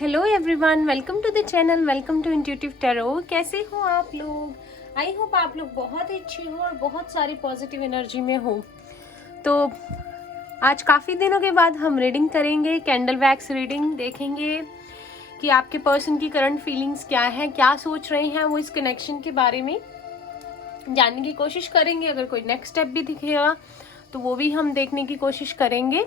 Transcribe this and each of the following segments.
Hello everyone, welcome to the channel, welcome to intuitive tarot. कैसे हो आप लोग? आई होप आप लोग बहुत ही अच्छे हो और बहुत सारी पॉजिटिव एनर्जी में हो। तो आज काफ़ी दिनों के बाद हम रीडिंग करेंगे, कैंडल वैक्स रीडिंग। देखेंगे कि आपके पर्सन की करंट फीलिंग्स क्या है, क्या सोच रहे हैं वो इस कनेक्शन के बारे में जानने की कोशिश करेंगे। अगर कोई नेक्स्ट स्टेप भी दिखेगा तो वो भी हम देखने की कोशिश करेंगे।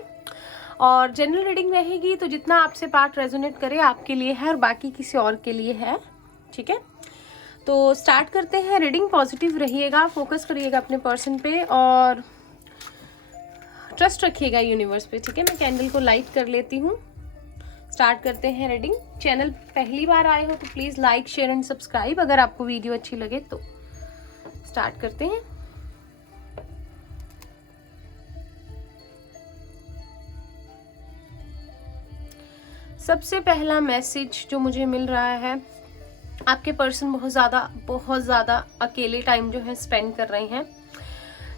और जनरल रीडिंग रहेगी, तो जितना आपसे पार्ट रेजोनेट करे आपके लिए है और बाकी किसी और के लिए है। ठीक है, तो स्टार्ट करते हैं। रीडिंग पॉजिटिव रहिएगा, फोकस करिएगा अपने पर्सन पे और ट्रस्ट रखिएगा यूनिवर्स पे। ठीक है, मैं कैंडल को लाइट कर लेती हूँ। स्टार्ट करते हैं रीडिंग। चैनल पहली बार आए हो तो please like, share and subscribe अगर आपको वीडियो अच्छी लगे तो। स्टार्ट करते हैं। सबसे पहला मैसेज जो मुझे मिल रहा है, आपके पर्सन बहुत ज़्यादा अकेले टाइम जो है स्पेंड कर रहे हैं।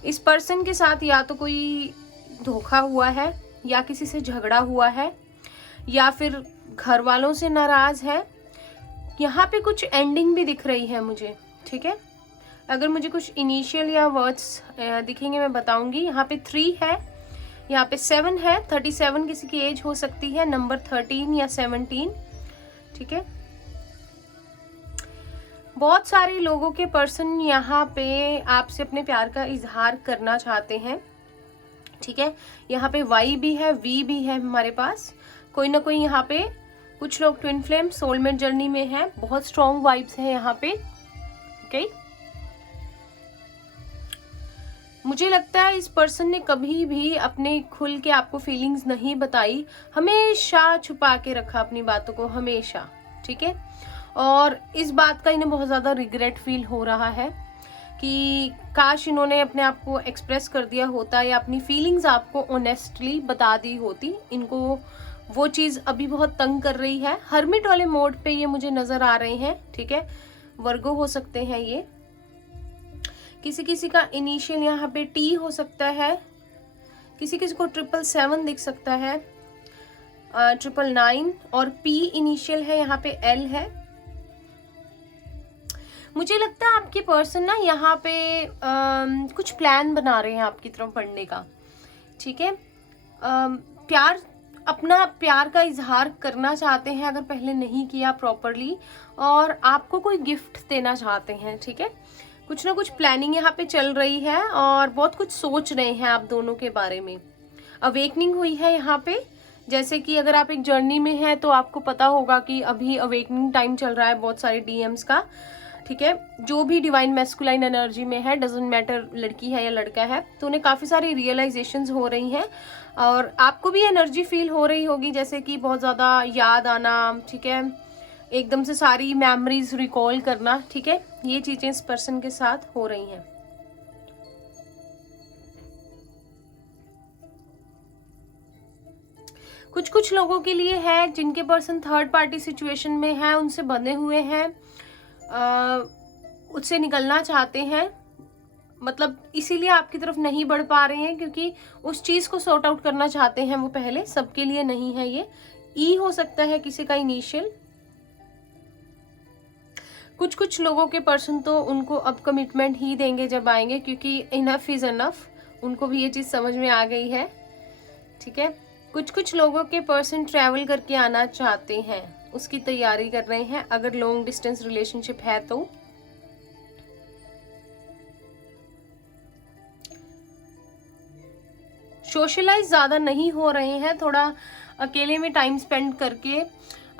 इस पर्सन के साथ या तो कोई धोखा हुआ है, या किसी से झगड़ा हुआ है, या फिर घर वालों से नाराज है। यहाँ पे कुछ एंडिंग भी दिख रही है मुझे। ठीक है, अगर मुझे कुछ इनिशियल या वर्ड्स दिखेंगे मैं बताऊंगी। यहाँ पे 3 है, यहाँ पे 7 है। 37 किसी की एज हो सकती है, नंबर 13 या 17। ठीक है, बहुत सारे लोगों के पर्सन यहाँ पे आपसे अपने प्यार का इजहार करना चाहते हैं। ठीक है, यहाँ पे वाई भी है, वी भी है हमारे पास। कोई ना कोई यहाँ पे, कुछ लोग ट्विन फ्लेम सोलमेट जर्नी में है। बहुत स्ट्रॉन्ग वाइब्स है यहाँ पे। ओके, मुझे लगता है इस पर्सन ने कभी भी अपने खुल के आपको फीलिंग्स नहीं बताई, हमेशा छुपा के रखा अपनी बातों को, हमेशा। ठीक है, और इस बात का इन्हें बहुत ज़्यादा रिग्रेट फील हो रहा है कि काश इन्होंने अपने आप को एक्सप्रेस कर दिया होता या अपनी फीलिंग्स आपको ऑनेस्टली बता दी होती। इनको वो चीज़ अभी बहुत तंग कर रही है। हर्मिट वाले मोड पे ये मुझे नज़र आ रहे हैं। ठीक है, वर्गो हो सकते हैं ये। किसी किसी का इनिशियल यहाँ पे टी हो सकता है, किसी किसी को 777 दिख सकता है, 999 और पी इनिशियल है, यहाँ पे एल है। मुझे लगता है आपके पर्सन ना यहाँ पे कुछ प्लान बना रहे हैं आपकी तरफ बढ़ने का। ठीक है, अपना प्यार का इजहार करना चाहते हैं अगर पहले नहीं किया प्रॉपरली, और आपको कोई गिफ्ट देना चाहते हैं। ठीक है, कुछ ना कुछ प्लानिंग यहाँ पे चल रही है और बहुत कुछ सोच रहे हैं आप दोनों के बारे में। अवेकनिंग हुई है यहाँ पे, जैसे कि अगर आप एक जर्नी में हैं तो आपको पता होगा कि अभी अवेकनिंग टाइम चल रहा है बहुत सारे डीएम्स का। ठीक है, जो भी डिवाइन मैस्कुलाइन एनर्जी में है, डजंट मैटर लड़की है या लड़का है, तो उन्हें काफ़ी सारी रियलाइजेशंस हो रही हैं और आपको भी एनर्जी फील हो रही होगी, जैसे कि बहुत ज़्यादा याद आना। ठीक है, एकदम से सारी मेमोरीज रिकॉल करना। ठीक है, ये चीजें इस पर्सन के साथ हो रही हैं। कुछ कुछ लोगों के लिए है जिनके पर्सन थर्ड पार्टी सिचुएशन में है, उनसे बंधे हुए हैं, उससे निकलना चाहते हैं। मतलब इसीलिए आपकी तरफ नहीं बढ़ पा रहे हैं क्योंकि उस चीज को सॉर्ट आउट करना चाहते हैं वो पहले। सबके लिए नहीं है ये। ई हो सकता है किसी का इनिशियल। कुछ कुछ लोगों के पर्सन तो उनको अब कमिटमेंट ही देंगे जब आएंगे, क्योंकि इनफ इज इनफ, उनको भी ये चीज़ समझ में आ गई है। ठीक है, कुछ कुछ लोगों के पर्सन ट्रैवल करके आना चाहते हैं, उसकी तैयारी कर रहे हैं अगर लॉन्ग डिस्टेंस रिलेशनशिप है तो। सोशलाइज ज़्यादा नहीं हो रहे हैं, थोड़ा अकेले में टाइम स्पेंड करके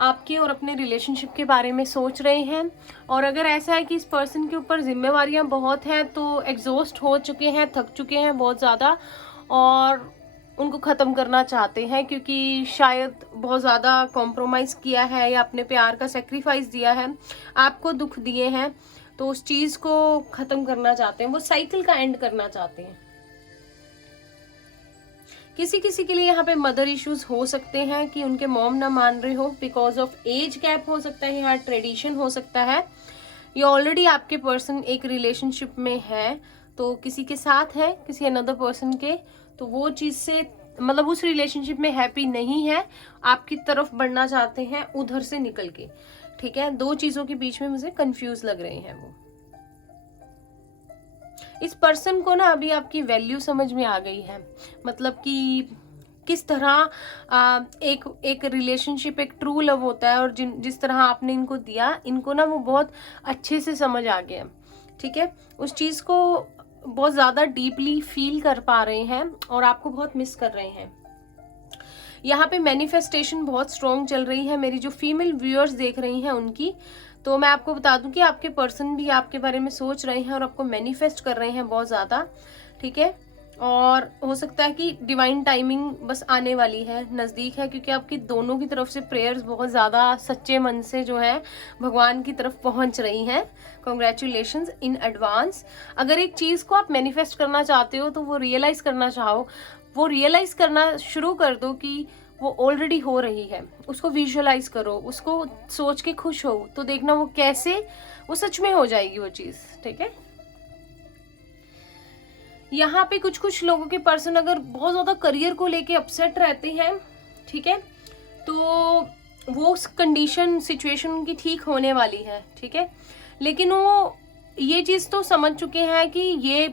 आपके और अपने रिलेशनशिप के बारे में सोच रहे हैं। और अगर ऐसा है कि इस पर्सन के ऊपर जिम्मेवारियां बहुत हैं, तो एग्जॉस्ट हो चुके हैं, थक चुके हैं बहुत ज़्यादा, और उनको ख़त्म करना चाहते हैं क्योंकि शायद बहुत ज़्यादा कॉम्प्रोमाइज़ किया है या अपने प्यार का सेक्रीफाइस दिया है, आपको दुख दिए हैं, तो उस चीज़ को ख़त्म करना चाहते हैं। वो साइकिल का एंड करना चाहते हैं। किसी किसी के लिए यहाँ पे मदर इश्यूज हो सकते हैं कि उनके मॉम ना मान रहे हो, बिकॉज ऑफ एज गैप हो सकता है, यहाँ ट्रेडिशन हो सकता है। ये ऑलरेडी आपके पर्सन एक रिलेशनशिप में है, तो किसी के साथ है, किसी अनदर पर्सन के, तो वो चीज़ से मतलब उस रिलेशनशिप में हैप्पी नहीं है, आपकी तरफ बढ़ना चाहते हैं उधर से निकल के, ठीक है। दो चीजों के बीच में मुझे कंफ्यूज लग रहे हैं वो। इस पर्सन को ना अभी आपकी वैल्यू समझ में आ गई है, मतलब कि किस तरह एक रिलेशनशिप एक ट्रू लव होता है, और जिस तरह आपने इनको दिया, इनको ना वो बहुत अच्छे से समझ आ गया, ठीक है। उस चीज को बहुत ज्यादा डीपली फील कर पा रहे हैं और आपको बहुत मिस कर रहे हैं। यहाँ पे मैनिफेस्टेशन बहुत स्ट्रॉन्ग चल रही है, मेरी जो फीमेल व्यूअर्स देख रही हैं उनकी। तो मैं आपको बता दूं कि आपके पर्सन भी आपके बारे में सोच रहे हैं और आपको मैनिफेस्ट कर रहे हैं बहुत ज्यादा, ठीक है। और हो सकता है कि डिवाइन टाइमिंग बस आने वाली है, नजदीक है, क्योंकि आपकी दोनों की तरफ से प्रेयर्स बहुत ज्यादा सच्चे मन से जो है भगवान की तरफ पहुंच रही हैं। Congratulations in advance. अगर एक चीज को आप मैनिफेस्ट करना चाहते हो तो वो रियलाइज करना चाहो, वो रियलाइज करना शुरू कर दो कि वो ऑलरेडी हो रही है। उसको विजुअलाइज करो, उसको सोच के खुश हो, तो देखना वो कैसे वो सच में हो जाएगी वो चीज, ठीक है। यहाँ पे कुछ कुछ लोगों के पर्सन अगर बहुत ज्यादा करियर को लेके अपसेट रहते हैं, ठीक है, तो वो कंडीशन सिचुएशन उनकी ठीक होने वाली है, ठीक है। लेकिन वो ये चीज तो समझ चुके हैं कि ये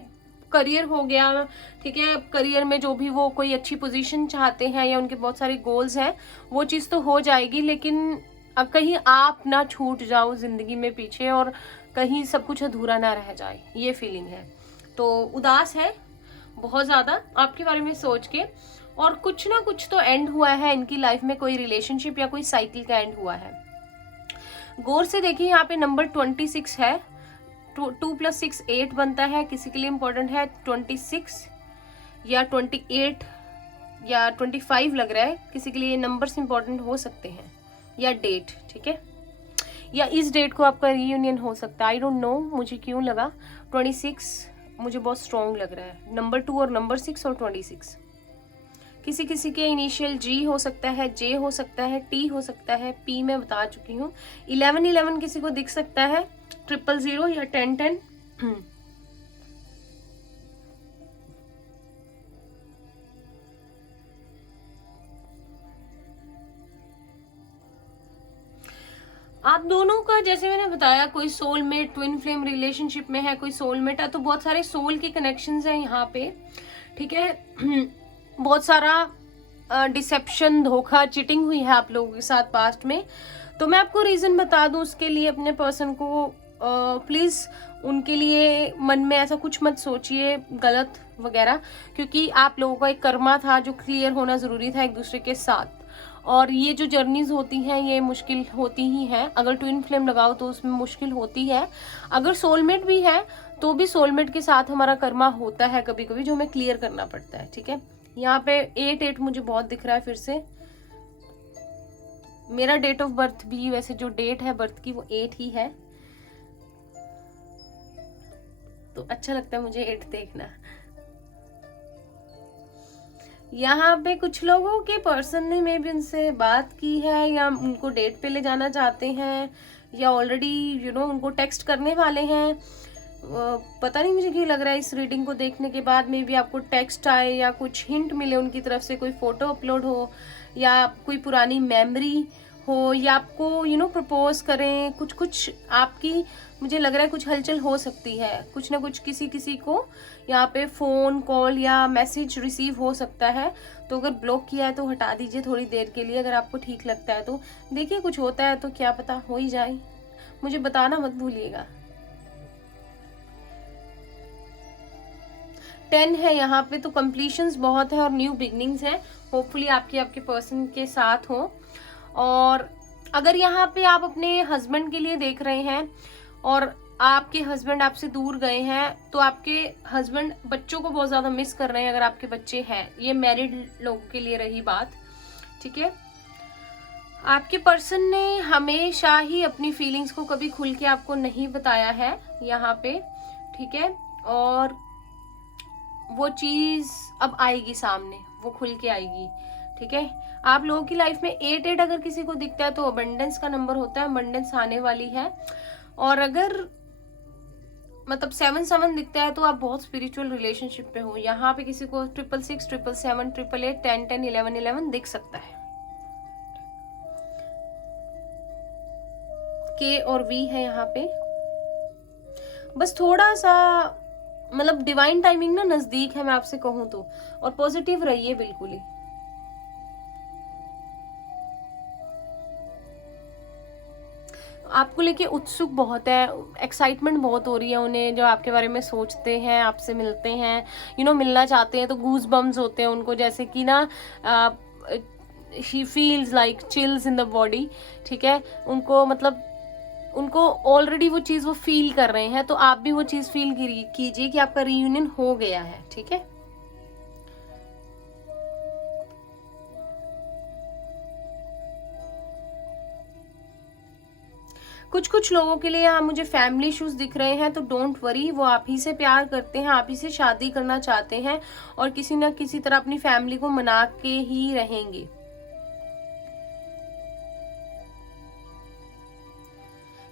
करियर हो गया, ठीक है, करियर में जो भी वो कोई अच्छी पोजीशन चाहते हैं या उनके बहुत सारे गोल्स हैं, वो चीज तो हो जाएगी। लेकिन अब कहीं आप ना छूट जाओ जिंदगी में पीछे और कहीं सब कुछ अधूरा ना रह जाए, ये फीलिंग है। तो उदास है बहुत ज्यादा आपके बारे में सोच के, और कुछ ना कुछ तो एंड हुआ है इनकी लाइफ में, कोई रिलेशनशिप या कोई साइकिल का एंड हुआ है। गौर से देखिए यहाँ पे नंबर 26 है, 2 + 6 8 बनता है। किसी के लिए इंपॉर्टेंट है 26 या 28 या 25 लग रहा है, किसी के लिए ये नंबर्स इंपॉर्टेंट हो सकते हैं, या डेट, ठीक है, या इस डेट को आपका रीयूनियन हो सकता है। आई डोंट नो मुझे क्यों लगा 26 मुझे बहुत स्ट्रॉन्ग लग रहा है, नंबर 2 और नंबर 6 और 26। किसी किसी के इनिशियल जी हो सकता है, जे हो सकता है, टी हो सकता है, पी मैं बता चुकी हूँ। 11 किसी को दिख सकता है, 000 या 1010। आप दोनों का जैसे मैंने बताया, कोई सोलमेट ट्विन फ्लेम रिलेशनशिप में है, कोई सोलमेट है, तो बहुत सारे सोल के कनेक्शंस हैं यहाँ पे, ठीक है। बहुत सारा डिसेप्शन, धोखा, चीटिंग हुई है आप लोगों के साथ पास्ट में। तो मैं आपको रीजन बता दूं उसके लिए, अपने पर्सन को प्लीज उनके लिए मन में ऐसा कुछ मत सोचिए गलत वगैरह, क्योंकि आप लोगों का एक कर्मा था जो क्लियर होना जरूरी था एक दूसरे के साथ। और ये जो जर्नीज होती हैं ये मुश्किल होती ही हैं, अगर ट्विन फ्लेम लगाओ तो उसमें मुश्किल होती है। अगर सोलमेट भी है तो भी सोलमेट के साथ हमारा कर्मा होता है कभी कभी, जो हमें क्लियर करना पड़ता है, ठीक है। यहाँ पे 8 मुझे बहुत दिख रहा है फिर से। मेरा डेट ऑफ बर्थ भी, वैसे जो डेट है बर्थ की वो 8 ही है, तो अच्छा लगता है मुझे 8 देखना। यहाँ पे कुछ लोगों के पर्सन ने मे भी उनसे बात की है, या उनको डेट पे ले जाना चाहते हैं, या ऑलरेडी उनको टेक्स्ट करने वाले हैं। पता नहीं मुझे क्यों लग रहा है इस रीडिंग को देखने के बाद मे भी आपको टेक्स्ट आए या कुछ हिंट मिले उनकी तरफ से, कोई फोटो अपलोड हो या कोई पुरानी मेमोरी हो, या आपको प्रपोज करें। कुछ आपकी, मुझे लग रहा है कुछ हलचल हो सकती है, कुछ ना कुछ किसी को यहाँ पे फोन कॉल या मैसेज रिसीव हो सकता है। तो अगर ब्लॉक किया है तो हटा दीजिए थोड़ी देर के लिए, अगर आपको ठीक लगता है तो। देखिए कुछ होता है तो क्या पता हो ही जाए, मुझे बताना मत भूलिएगा। 10 है यहाँ पे, तो कंप्लीशंस बहुत है और न्यू बिगनिंग्स है, होपफुली आपके पर्सन के साथ हो। और अगर यहाँ पे आप अपने हस्बैंड के लिए देख रहे हैं और आपके हस्बैंड आपसे दूर गए हैं, तो आपके हस्बैंड बच्चों को बहुत ज्यादा मिस कर रहे हैं, अगर आपके बच्चे हैं। ये मैरिड लोगों के लिए रही बात, ठीक है। आपके पर्सन ने हमेशा ही अपनी फीलिंग्स को कभी खुल के आपको नहीं बताया है यहाँ पे, ठीक है। और वो चीज अब आएगी सामने, वो खुल के आएगी, ठीक है। आप लोगों की लाइफ में 8 अगर किसी को दिखता है तो अबंडेंस का नंबर होता है, अबंडेंस आने वाली है। और अगर मतलब 7 दिखता है तो आप बहुत स्पिरिचुअल रिलेशनशिप पे हो। यहाँ पे किसी को 666, 777, 888, 10 10 11 11 दिख सकता है। के और वी है यहाँ पे। बस थोड़ा सा मतलब डिवाइन टाइमिंग ना नजदीक है, मैं आपसे कहूँ तो। और पॉजिटिव रहिए बिल्कुल ही। आपको लेके उत्सुक बहुत है, एक्साइटमेंट बहुत हो रही है उन्हें, जो आपके बारे में सोचते हैं, आपसे मिलते हैं, मिलना चाहते हैं, तो गूज बम्स होते हैं उनको, जैसे कि ना she feels like chills in the body. ठीक है, उनको मतलब उनको ऑलरेडी वो चीज़ वो फील कर रहे हैं, तो आप भी वो चीज़ फील कीजिए कि आपका रीयूनियन हो गया है। ठीक है, कुछ लोगों के लिए यहाँ मुझे फैमिली इश्यूज दिख रहे हैं, तो डोंट वरी, वो आप ही से प्यार करते हैं, आप ही से शादी करना चाहते हैं और किसी ना किसी तरह अपनी फैमिली को मना के ही रहेंगे।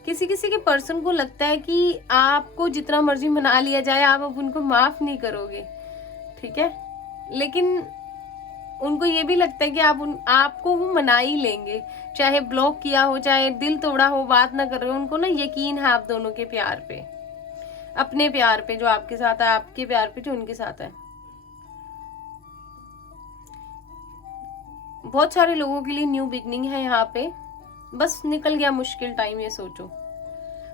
किसी किसी के पर्सन को लगता है कि आपको जितना मर्जी मना लिया जाए, आप अब उनको माफ नहीं करोगे। ठीक है, लेकिन उनको ये भी लगता है कि आपको वो मना ही लेंगे, चाहे ब्लॉक किया हो, चाहे दिल तोड़ा हो, बात ना कर रहे हो। उनको ना यकीन है आप दोनों के प्यार पे, अपने प्यार पे जो आपके साथ है, आपके प्यार पे जो उनके साथ है। बहुत सारे लोगों के लिए न्यू बिगनिंग है यहाँ पे। बस निकल गया मुश्किल टाइम, ये सोचो।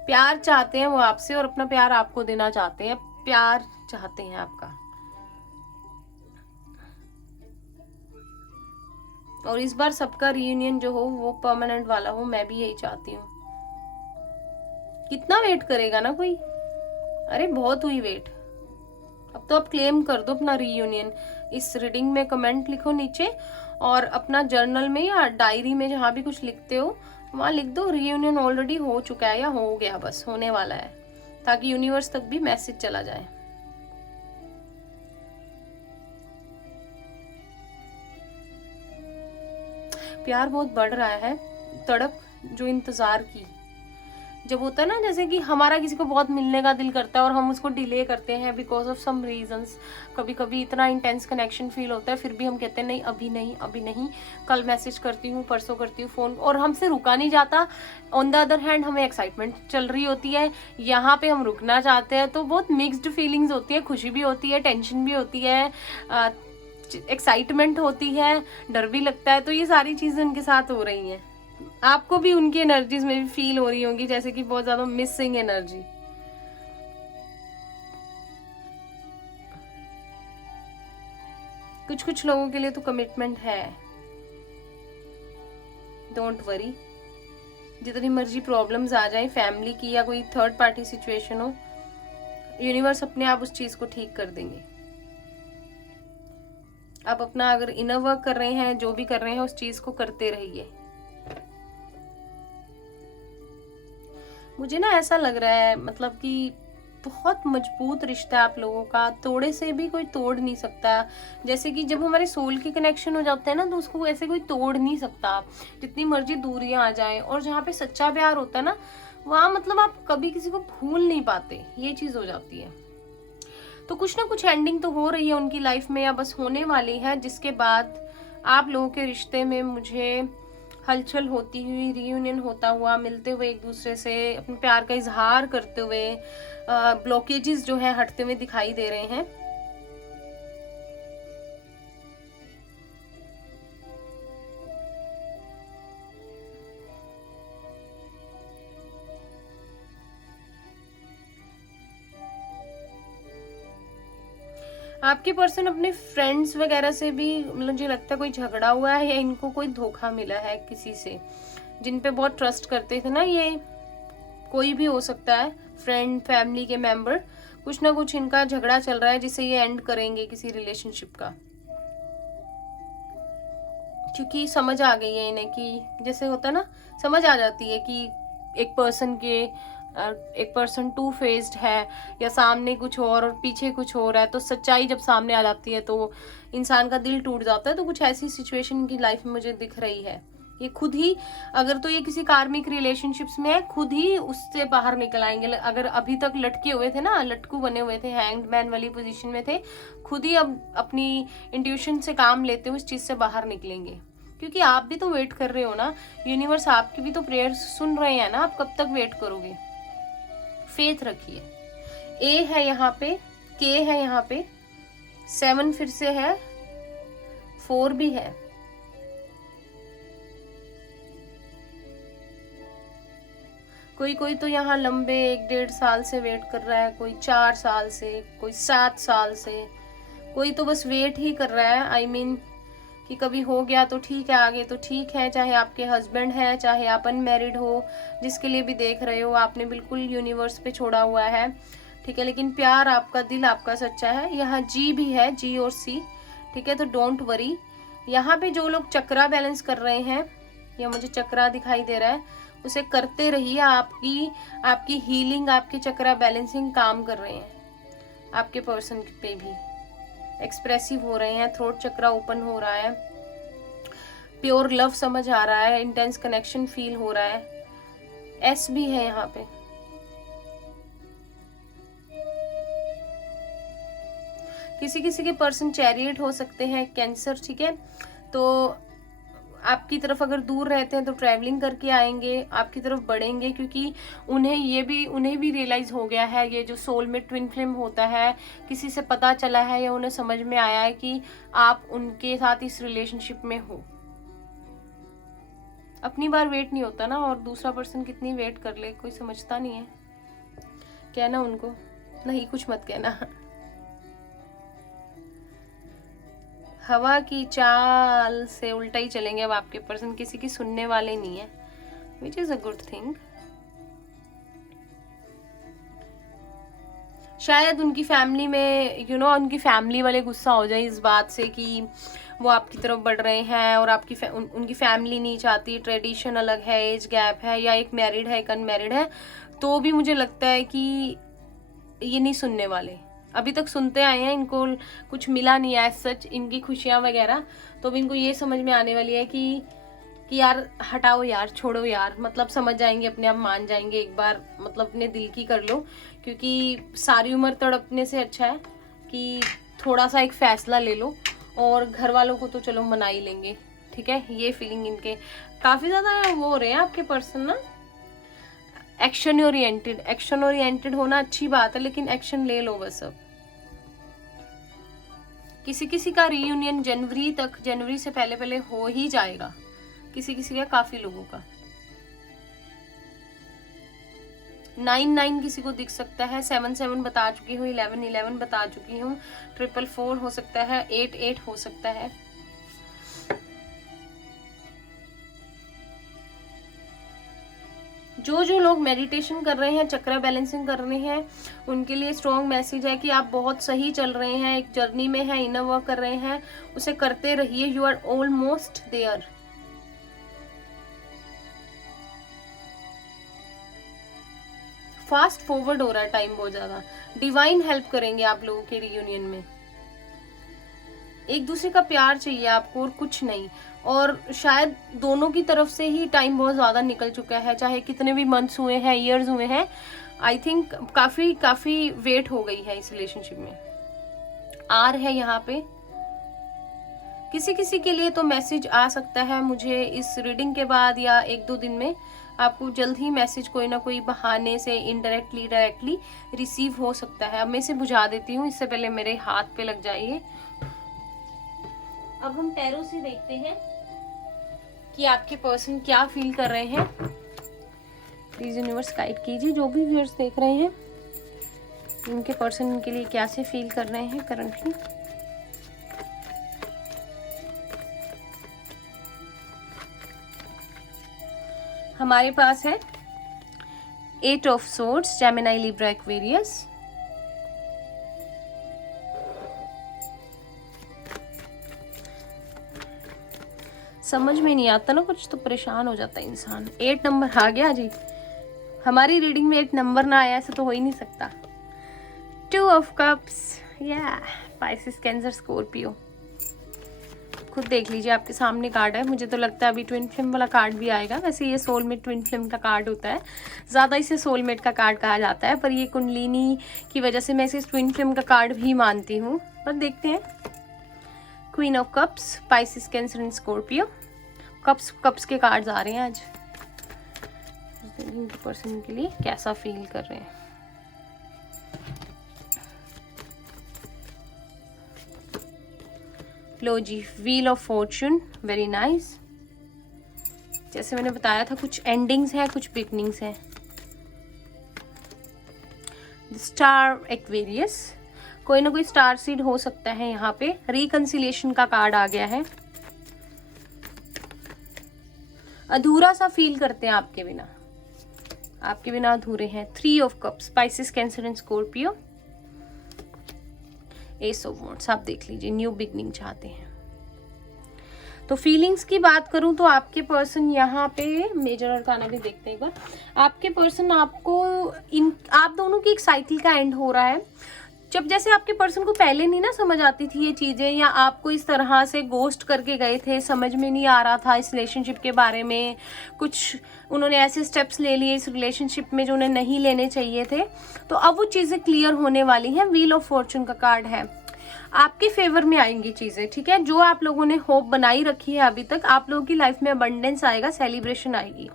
प्यार चाहते हैं वो आपसे और अपना प्यार आपको देना चाहते हैं, प्यार चाहते हैं आपका। और इस बार सबका रियूनियन जो हो वो परमानेंट वाला हो, मैं भी यही चाहती हूँ। कितना वेट करेगा ना कोई, अरे बहुत हुई वेट। अब तो आप क्लेम कर दो अपना रियूनियन। इस रीडिंग में कमेंट लिखो नीचे, और अपना जर्नल में या डायरी में जहाँ भी कुछ लिखते हो वहां लिख दो रियूनियन ऑलरेडी हो चुका है या हो गया, बस होने वाला है, ताकि यूनिवर्स तक भी मैसेज चला जाए। प्यार बहुत बढ़ रहा है, तड़प जो इंतजार की, जब होता है ना, जैसे कि हमारा किसी को बहुत मिलने का दिल करता है और हम उसको डिले करते हैं बिकॉज ऑफ सम रीजंस। कभी कभी इतना इंटेंस कनेक्शन फील होता है, फिर भी हम कहते हैं नहीं अभी नहीं, अभी नहीं, कल मैसेज करती हूँ, परसों करती हूँ फ़ोन, और हमसे रुका नहीं जाता। ऑन द अदर हैंड हमें एक्साइटमेंट चल रही होती है, यहाँ पे हम रुकना चाहते हैं, तो बहुत मिक्सड फीलिंग्स होती है, खुशी भी होती है, टेंशन भी होती है, एक्साइटमेंट होती है, डर भी लगता है। तो ये सारी चीज़ें उनके साथ हो रही हैं। आपको भी उनकी एनर्जीज में भी फील हो रही होंगी, जैसे कि बहुत ज्यादा मिसिंग एनर्जी। कुछ लोगों के लिए तो कमिटमेंट है, डोंट वरी। जितनी मर्जी प्रॉब्लम्स आ जाए फैमिली की या कोई थर्ड पार्टी सिचुएशन हो, यूनिवर्स अपने आप उस चीज को ठीक कर देंगे। आप अपना अगर इनर वर्क कर रहे हैं, जो भी कर रहे हैं, उस चीज को करते रहिए। मुझे ना ऐसा लग रहा है मतलब कि बहुत मजबूत रिश्ता है आप लोगों का, तोड़े से भी कोई तोड़ नहीं सकता। जैसे कि जब हमारे सोल के कनेक्शन हो जाते हैं ना, तो उसको ऐसे कोई तोड़ नहीं सकता, जितनी मर्जी दूरियां आ जाएं। और जहाँ पे सच्चा प्यार होता है ना, वहाँ मतलब आप कभी किसी को भूल नहीं पाते, ये चीज हो जाती है। तो कुछ ना कुछ एंडिंग तो हो रही है उनकी लाइफ में, या बस होने वाली है, जिसके बाद आप लोगों के रिश्ते में मुझे हलचल होती हुई, रियूनियन होता हुआ, मिलते हुए एक दूसरे से, अपने प्यार का इजहार करते हुए, ब्लॉकेजेस जो है हटते हुए दिखाई दे रहे हैं। आपके पर्सन अपने फ्रेंड्स वगैरह से भी मुझे लगता है कोई झगड़ा हुआ है, या इनको कोई धोखा मिला है किसी से, जिन पे बहुत ट्रस्ट करते थे ना। ये कोई भी हो सकता है, फ्रेंड, फैमिली के मेंबर, कुछ ना कुछ इनका झगड़ा चल रहा है जिससे ये एंड करेंगे किसी रिलेशनशिप का। क्योंकि समझ आ गई है इन्हें कि जैसे होता है ना, समझ आ जाती है कि एक पर्सन टू फेस्ड है, या सामने कुछ और पीछे कुछ और है। तो सच्चाई जब सामने आ जाती है तो इंसान का दिल टूट जाता है। तो कुछ ऐसी सिचुएशन की लाइफ में मुझे दिख रही है ये खुद ही, अगर तो ये किसी कार्मिक रिलेशनशिप्स में है, खुद ही उससे बाहर निकल आएंगे। अगर अभी तक लटके हुए थे ना, लटकू बने हुए थे, हैंग्ड मैन वाली पोजीशन में थे, खुद ही अब अपनी इंट्यूशन से काम लेते हुए इस चीज से बाहर निकलेंगे। क्योंकि आप भी तो वेट कर रहे हो ना, यूनिवर्स आपकी भी तो प्रेयर्स सुन रहे हैं ना, आप कब तक वेट करोगे? फेथ रखिए। ए है यहाँ पे, के है यहाँ पे, 7 फिर से है, 4 भी है। कोई कोई तो यहाँ लंबे 1-1.5 साल से वेट कर रहा है, कोई 4 साल से, कोई 7 साल से, कोई तो बस वेट ही कर रहा है। आई मीन कि कभी हो गया तो ठीक है, आगे तो ठीक है। चाहे आपके हस्बैंड है, चाहे आप अनमैरिड हो, जिसके लिए भी देख रहे हो, आपने बिल्कुल यूनिवर्स पे छोड़ा हुआ है, ठीक है। लेकिन प्यार आपका, दिल आपका सच्चा है। यहाँ जी भी है, जी और सी, ठीक है। तो डोंट वरी। यहाँ पे जो लोग चक्रा बैलेंस कर रहे हैं, या मुझे चक्रा दिखाई दे रहा है, उसे करते रहिए। आपकी हीलिंग, आपके चक्रा बैलेंसिंग काम कर रहे हैं। आपके पर्सन पे भी एक्सप्रेसिव हो रहे हैं, थ्रोट चक्रा ओपन हो रहा है, प्योर लव समझ आ रहा है, इंटेंस कनेक्शन फील हो रहा है। एस भी है यहाँ पे। किसी किसी के पर्सन चैरियट हो सकते हैं, कैंसर, ठीक है। तो आपकी तरफ अगर दूर रहते हैं तो ट्रैवलिंग करके आएंगे, आपकी तरफ बढ़ेंगे, क्योंकि उन्हें भी रियलाइज हो गया है, ये जो सोल में ट्विन फ्लेम होता है, किसी से पता चला है या उन्हें समझ में आया है कि आप उनके साथ इस रिलेशनशिप में हो। अपनी बार वेट नहीं होता ना, और दूसरा पर्सन कितनी वेट कर ले, कोई समझता नहीं है। कहना उनको, नहीं कुछ मत कहना। हवा की चाल से उल्टा ही चलेंगे अब आपके पर्सन, किसी की सुनने वाले नहीं है, which is a good thing. शायद उनकी फैमिली में उनकी फैमिली वाले गुस्सा हो जाए इस बात से कि वो आपकी तरफ बढ़ रहे हैं, और उनकी फैमिली नहीं चाहती, ट्रेडिशन अलग है, एज गैप है, या एक मैरिड है एक अनमैरिड है, तो भी मुझे लगता है कि ये नहीं सुनने वाले। अभी तक सुनते आए हैं, इनको कुछ मिला नहीं है सच, इनकी खुशियां वगैरह, तो भी इनको ये समझ में आने वाली है कि यार हटाओ यार, छोड़ो यार, मतलब समझ जाएंगे, अपने आप मान जाएंगे एक बार, मतलब अपने दिल की कर लो। क्योंकि सारी उम्र तड़पने से अच्छा है कि थोड़ा सा एक फैसला ले लो, और घर वालों को तो चलो मना ही लेंगे, ठीक है। ये फीलिंग इनके काफी ज्यादा वो हो रहे हैं आपके पर्सन ना, एक्शन ओरिएंटेड होना अच्छी बात है, लेकिन एक्शन ले लो बस। अब किसी का रीयूनियन जनवरी से पहले हो ही जाएगा, किसी का, काफी लोगों का। 9 किसी को दिख सकता है, 7 बता चुकी हूँ, 11 बता चुकी हूँ, 4 हो सकता है, 8 हो सकता है। जो लोग मेडिटेशन कर रहे हैं, चक्र बैलेंसिंग कर रहे हैं, उनके लिए स्ट्रॉन्ग मैसेज है कि आप बहुत सही चल रहे हैं, एक जर्नी में है, इनर वर्क कर रहे हैं, उसे करते रहिए। You are almost there. Fast forward हो रहा है टाइम बहुत ज्यादा। डिवाइन हेल्प करेंगे आप लोगों के रियूनियन में। एक दूसरे का प्यार चाहिए आपको और कुछ नहीं। और शायद दोनों की तरफ से ही टाइम बहुत ज्यादा निकल चुका है, चाहे कितने भी मंथ्स हुए हैं, ईयर्स हुए हैं। आई थिंक काफी वेट हो गई है इस रिलेशनशिप में। आर है यहाँ पे। किसी के लिए तो मैसेज आ सकता है मुझे इस रीडिंग के बाद या 1-2 दिन में। आपको जल्द ही मैसेज कोई ना कोई बहाने से इनडायरेक्टली डायरेक्टली रिसीव हो सकता है। अब मैं इसे बुझा देती हूँ, इससे पहले मेरे हाथ पे लग जाइए। अब हम टैरो से देखते हैं कि आपके पर्सन क्या फील कर रहे हैं। प्लीज यूनिवर्स गाइड कीजिए, जो भी व्यूअर्स देख रहे हैं उनके पर्सन के लिए क्या से फील कर रहे हैं करंटली। हमारे पास है 8 of swords, Gemini, Libra, Aquarius. समझ में नहीं आता ना कुछ, तो परेशान हो जाता है इंसान। 8 नंबर आ गया जी। हमारी रीडिंग में 8 नंबर ना आया ऐसा तो हो ही नहीं सकता। 2 ऑफ कप्स, या पाइसेस, कैंसर, स्कॉर्पियो। खुद देख लीजिए, आपके सामने कार्ड है। मुझे तो लगता है अभी ट्विन फ्लेम वाला कार्ड भी आएगा। वैसे ये सोलमेट ट्विन फ्लेम का कार्ड होता है, ज़्यादा इसे सोलमेट का कार्ड कहा जाता है, पर ये कुंडलिनी की वजह से मैं इसे ट्विन फ्लेम का कार्ड भी मानती हूँ। पर देखते हैं। Queen of cups, Pisces, Cancer and Scorpio. Cups के कार्ड्स आ रहे हैं आज। पर्सन के लिए कैसा फील कर रहे हैं। लो जी, wheel of fortune, very nice. जैसे मैंने बताया था, कुछ एंडिंग्स हैं, कुछ बिगनिंग्स हैं। स्टार एक्वेरियस, कोई ना कोई स्टार सीड हो सकता है यहाँ पे। रिकंसिलिएशन का कार्ड आ गया है। अधूरा सा फील करते हैं आपके बिना, आपके बिना अधूरे हैं। 3 of cups, Pisces, Cancer and Scorpio. Ace of wands, आप देख लीजिए, न्यू बिगनिंग चाहते हैं। तो फीलिंग्स की बात करूं तो आपके पर्सन यहाँ पे मेजर अरकाना भी देखते हैं एक बार। आपके पर्सन आपको आप दोनों की एक साइकिल का एंड हो रहा है। जब जैसे आपके पर्सन को पहले नहीं ना समझ आती थी ये चीजें, या आपको इस तरह से गोस्ट करके गए थे, समझ में नहीं आ रहा था इस रिलेशनशिप के बारे में, कुछ उन्होंने ऐसे स्टेप्स ले लिए इस रिलेशनशिप में जो उन्हें नहीं लेने चाहिए थे, तो अब वो चीजें क्लियर होने वाली हैं। व्हील ऑफ फॉर्चून का कार्ड है, आपके फेवर में आएंगी चीजें, ठीक है। जो आप लोगों ने होप बनाई रखी है अभी तक, आप लोगों की लाइफ में अबंडेंस आएगा, सेलिब्रेशन आएगी,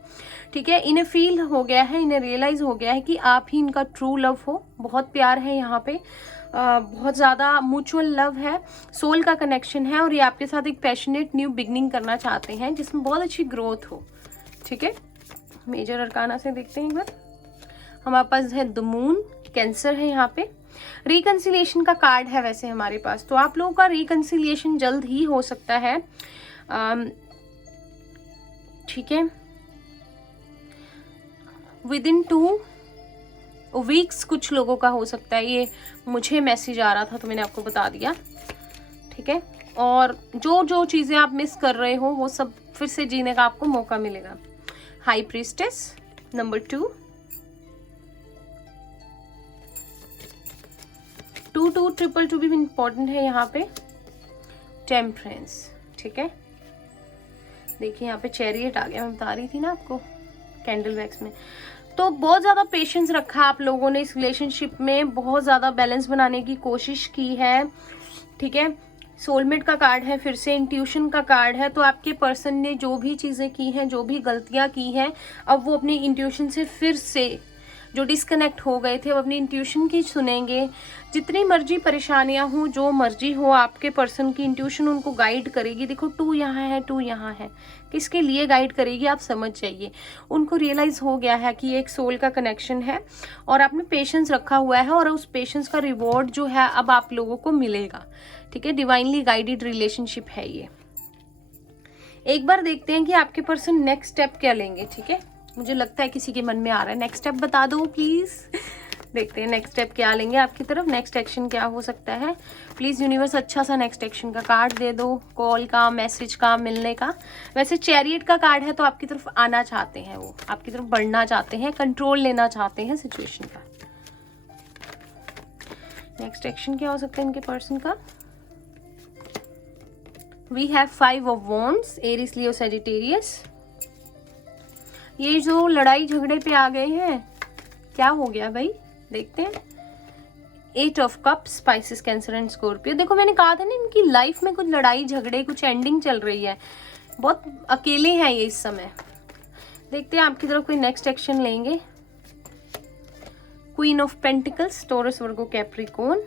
ठीक है। इन्हें फील हो गया है, इन्हें रियलाइज हो गया है कि आप ही इनका ट्रू लव हो। बहुत प्यार है यहाँ पे, बहुत ज़्यादा म्यूचुअल लव है, सोल का कनेक्शन है, और ये आपके साथ एक पैशनेट न्यू बिगनिंग करना चाहते हैं जिसमें बहुत अच्छी ग्रोथ हो, ठीक है। मेजर अरकाना से देखते हैं एक बार। हमारे पास है द मून, कैंसर है यहाँ पे। रिकंसिलिएशन का कार्ड है वैसे हमारे पास, तो आप लोगों का रिकंसिलिएशन जल्द ही हो सकता है, ठीक है। विद इन 2 वीक्स कुछ लोगों का हो सकता है। ये मुझे मैसेज आ रहा था तो मैंने आपको बता दिया, ठीक है। और जो जो चीज़ें आप मिस कर रहे हो वो सब फिर से जीने का आपको मौका मिलेगा। हाई प्रीस्टेस, नंबर 2, 22222 भी इम्पोर्टेंट है यहाँ पे। टेम्परेंस, ठीक है। देखिए यहाँ पे चैरियट आ गया, मैं बता रही थी ना आपको कैंडल वैक्स में। तो बहुत ज़्यादा पेशेंस रखा आप लोगों ने इस रिलेशनशिप में, बहुत ज़्यादा बैलेंस बनाने की कोशिश की है, ठीक है। सोलमेट का कार्ड है, फिर से इंट्यूशन का कार्ड है। तो आपके पर्सन ने जो भी चीज़ें की हैं, जो भी गलतियां की हैं, अब वो अपनी इंट्यूशन से फिर से जो डिस्कनेक्ट हो गए थे, वो अपनी इंट्यूशन की सुनेंगे। जितनी मर्जी परेशानियां हो, जो मर्जी हो, आपके पर्सन की इंट्यूशन उनको गाइड करेगी। देखो 2 यहाँ है, 2 यहाँ है, किसके लिए गाइड करेगी आप समझ जाइए। उनको रियलाइज हो गया है कि ये एक सोल का कनेक्शन है और आपने पेशेंस रखा हुआ है, और उस पेशेंस का रिवॉर्ड जो है अब आप लोगों को मिलेगा, ठीक है। डिवाइनली गाइडेड रिलेशनशिप है ये। एक बार देखते हैं कि आपके पर्सन नेक्स्ट स्टेप क्या लेंगे, ठीक है। मुझे लगता है किसी के मन में आ रहा है, नेक्स्ट स्टेप बता दो प्लीज। देखते हैं नेक्स्ट स्टेप क्या लेंगे आपकी तरफ, नेक्स्ट एक्शन क्या हो सकता है। प्लीज यूनिवर्स अच्छा सा नेक्स्ट एक्शन का कार्ड दे दो, कॉल का, मैसेज का, मिलने का। वैसे चैरियट का कार्ड है तो आपकी तरफ आना चाहते हैं, वो आपकी तरफ बढ़ना चाहते हैं, कंट्रोल लेना चाहते हैं सिचुएशन का। नेक्स्ट एक्शन क्या हो सकता है इनके पर्सन का। We have 5 of wands, Aries, Leo, Sagittarius. ये जो लड़ाई झगड़े पे आ गए हैं, क्या हो गया भाई, देखते हैं। 8 of cups, Pisces, Cancer and Scorpio. देखो मैंने कहा था ना, इनकी लाइफ में कुछ लड़ाई झगड़े, कुछ एंडिंग चल रही है, बहुत अकेले हैं ये इस समय। देखते हैं आपकी तरफ कोई नेक्स्ट एक्शन लेंगे। Queen of pentacles, taurus, Virgo, Capricorn.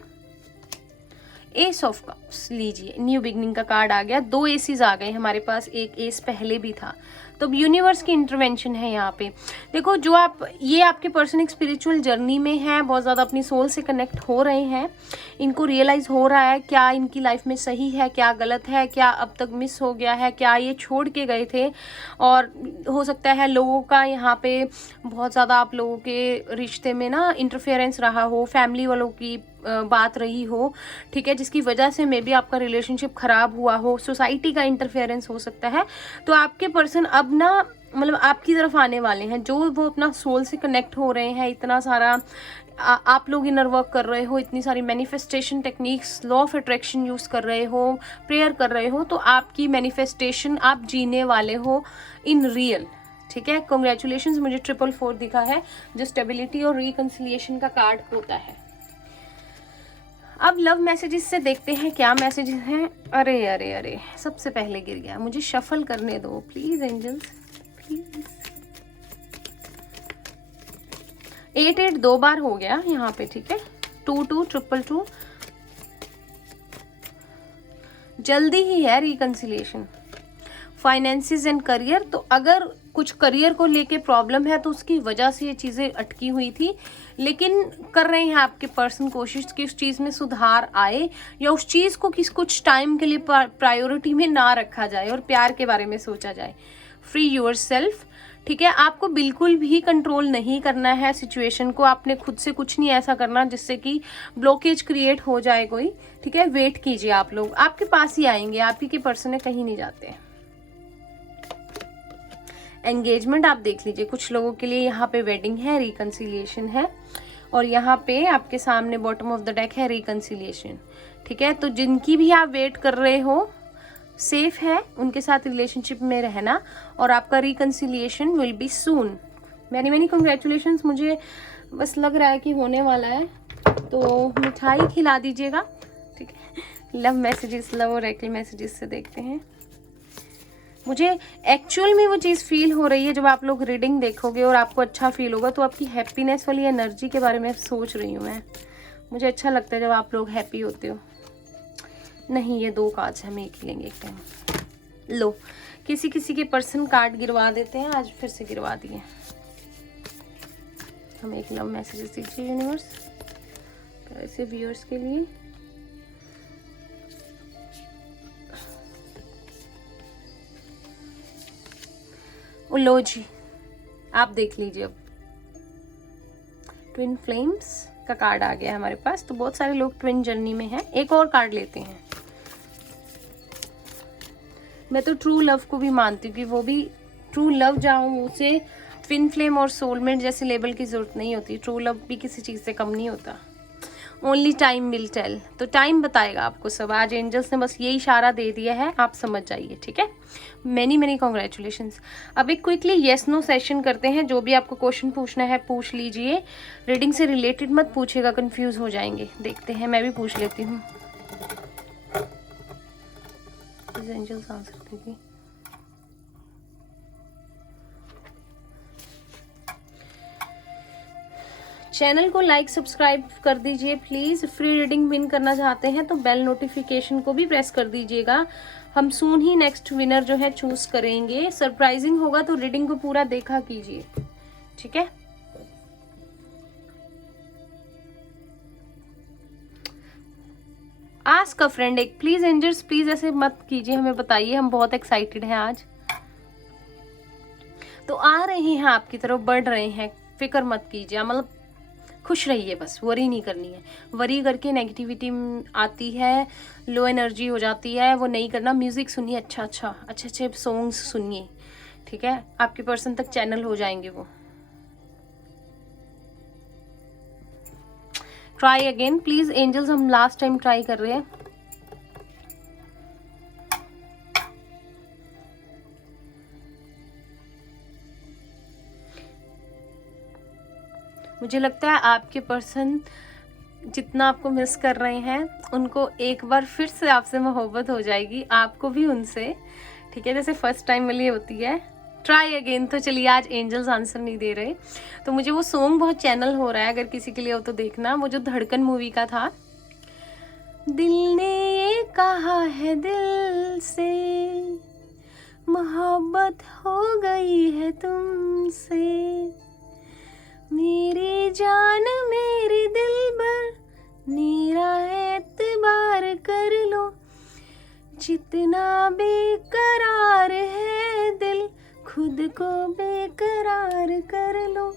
S of cups, लीजिए न्यू बिगनिंग का कार्ड आ गया। 2 एसीज आ गए हमारे पास, एक एस पहले भी था, तो यूनिवर्स की इंटरवेंशन है यहाँ पे। देखो जो ये आपके पर्सन एक स्पिरिचुअल जर्नी में है, बहुत ज़्यादा अपनी सोल से कनेक्ट हो रहे हैं। इनको रियलाइज़ हो रहा है क्या इनकी लाइफ में सही है, क्या गलत है, क्या अब तक मिस हो गया है, क्या ये छोड़ के गए थे। और हो सकता है लोगों का यहाँ पे बहुत ज़्यादा आप लोगों के रिश्ते में ना इंटरफेरेंस रहा हो, फैमिली वालों की बात रही हो, ठीक है, जिसकी वजह से मे बी आपका रिलेशनशिप खराब हुआ हो, सोसाइटी का इंटरफेरेंस हो सकता है। तो आपके पर्सन अब ना मतलब आपकी तरफ आने वाले हैं, जो वो अपना सोल से कनेक्ट हो रहे हैं। इतना सारा आप लोग इनर वर्क कर रहे हो, इतनी सारी manifestation techniques, law of attraction use कर रहे हो, प्रेयर कर रहे हो, तो आपकी मैनिफेस्टेशन आप जीने वाले हो इन रियल। ठीक है, कॉन्ग्रेचुलेशंस। मुझे 444 दिखा है, जो स्टेबिलिटी और रिकंसिलिएशन का कार्ड होता है। अब लव मैसेजेस से देखते हैं क्या मैसेजेस हैं। अरे अरे अरे, सबसे पहले गिर गया, मुझे शफल करने दो प्लीज एंजल्स, प्लीज। 8 2 बार हो गया यहाँ पे, ठीक है। 2 2 2 जल्दी ही है रिकंसिलिएशन। फाइनेंसेस एंड करियर, तो अगर कुछ करियर को लेके प्रॉब्लम है तो उसकी वजह से ये चीज़ें अटकी हुई थी, लेकिन कर रहे हैं आपके पर्सन कोशिश कि उस चीज़ में सुधार आए, या उस चीज़ को कुछ टाइम के लिए प्रायोरिटी में ना रखा जाए और प्यार के बारे में सोचा जाए। फ्री योरसेल्फ, ठीक है। आपको बिल्कुल भी कंट्रोल नहीं करना है सिचुएशन को, आपने खुद से कुछ नहीं ऐसा करना जिससे कि ब्लॉकेज क्रिएट हो जाए कोई, ठीक है। वेट कीजिए, आप लोग आपके पास ही आएंगे, आप ही के पर्सन है, कहीं नहीं जाते हैं। एंगेजमेंट आप देख लीजिए, कुछ लोगों के लिए यहाँ पे वेडिंग है, रिकंसिलिएशन है, और यहाँ पे आपके सामने बॉटम ऑफ द डेक है रिकंसिलिएशन, ठीक है। तो जिनकी भी आप वेट कर रहे हो, सेफ है उनके साथ रिलेशनशिप में रहना, और आपका reconciliation will be soon. Many many congratulations. मुझे बस लग रहा है कि होने वाला है, तो मिठाई खिला दीजिएगा, ठीक है। लव मैसेजेस, लव और ऑरेकल मैसेजेस से देखते हैं। मुझे एक्चुअल में वो चीज़ फील हो रही है, जब आप लोग रीडिंग देखोगे और आपको अच्छा फील होगा, तो आपकी हैप्पीनेस वाली एनर्जी के बारे में सोच रही हूँ मैं। मुझे अच्छा लगता है जब आप लोग हैप्पी होते हो। नहीं, ये 2 कार्ड्स हम एक ही लेंगे एक टाइम। लो, किसी किसी के पर्सन कार्ड गिरवा देते हैं, आज फिर से गिरवा दिए। हम एक लव मैसेजेस दीजिए यूनिवर्स ऐसे व्यूअर्स के लिए। लो जी, आप देख लीजिए। अब ट्विन फ्लेम्स का कार्ड आ गया है हमारे पास, तो बहुत सारे लोग ट्विन जर्नी में हैं। एक और कार्ड लेते हैं। मैं तो ट्रू लव को भी मानती हूँ कि वो भी ट्रू लव जहाँ उसे ट्विन फ्लेम और सोलमेट जैसे लेबल की जरूरत नहीं होती। ट्रू लव भी किसी चीज़ से कम नहीं होता। ओनली टाइम विल टेल, तो टाइम बताएगा आपको सब। आज एंजल्स ने बस ये इशारा दे दिया है, आप समझ जाइए, ठीक है। Many many congratulations. अब एक क्विकली येस नो सेशन करते हैं। जो भी आपको क्वेश्चन पूछना है पूछ लीजिए। रीडिंग से रिलेटेड मत पूछेगा, कंफ्यूज हो जाएंगे। देखते हैं, मैं भी पूछ लेती हूँ। एंजल्स आंसर देगी। चैनल को लाइक सब्सक्राइब कर दीजिए प्लीज। फ्री रीडिंग विन करना चाहते हैं तो बेल नोटिफिकेशन को भी प्रेस कर दीजिएगा। हम सून ही नेक्स्ट विनर जो है चूज करेंगे। सरप्राइजिंग होगा, तो रीडिंग को पूरा देखा कीजिए, ठीक है। आस्क अ फ्रेंड एक, प्लीज एंजल्स प्लीज ऐसे मत कीजिए, हमें बताइए, हम बहुत एक्साइटेड हैं आज। तो आ रहे हैं आपकी तरफ, बढ़ रहे हैं, फिक्र मत कीजिए, मतलब खुश रहिए, बस वरी नहीं करनी है। वरी करके नेगेटिविटी आती है, लो एनर्जी हो जाती है, वो नहीं करना। म्यूजिक सुनिए, अच्छे सॉन्ग्स सुनिए, ठीक है। आपके पर्सन तक चैनल हो जाएंगे वो। ट्राई अगेन प्लीज एंजल्स, हम लास्ट टाइम ट्राई कर रहे हैं। मुझे लगता है आपके पर्सन जितना आपको मिस कर रहे हैं, उनको एक बार फिर से आपसे मोहब्बत हो जाएगी, आपको भी उनसे, ठीक है, जैसे फर्स्ट टाइम वाली होती है। Try again. तो चलिए, आज एंजल्स आंसर नहीं दे रहे, तो मुझे वो सॉन्ग बहुत चैनल हो रहा है, अगर किसी के लिए हो तो देखना। वो जो धड़कन मूवी का था, दिल ने ये कहा है दिल से, मोहब्बत हो गई है तुमसे, मेरी जान मेरी दिलबर, मेरा एतबार कर लो, जितना बेकरार है दिल, खुद को बेकरार कर लो,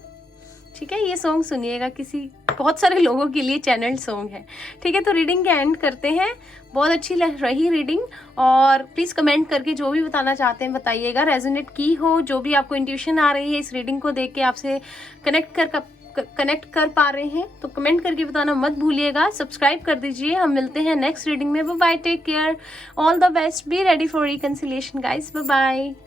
ठीक है, ये सॉन्ग सुनिएगा, किसी बहुत सारे लोगों के लिए चैनल सॉन्ग है। ठीक है, तो रीडिंग के एंड करते हैं। बहुत अच्छी रही रीडिंग, और प्लीज़ कमेंट करके जो भी बताना चाहते हैं बताइएगा, रेजोनेट की हो, जो भी आपको इंट्यूशन आ रही है इस रीडिंग को देख के आपसे कनेक्ट कर पा रहे हैं, तो कमेंट करके बताना मत भूलिएगा। सब्सक्राइब कर दीजिए। हम मिलते हैं नेक्स्ट रीडिंग में। Bye bye, take care, all the best, be ready for reconciliation guys, bye bye.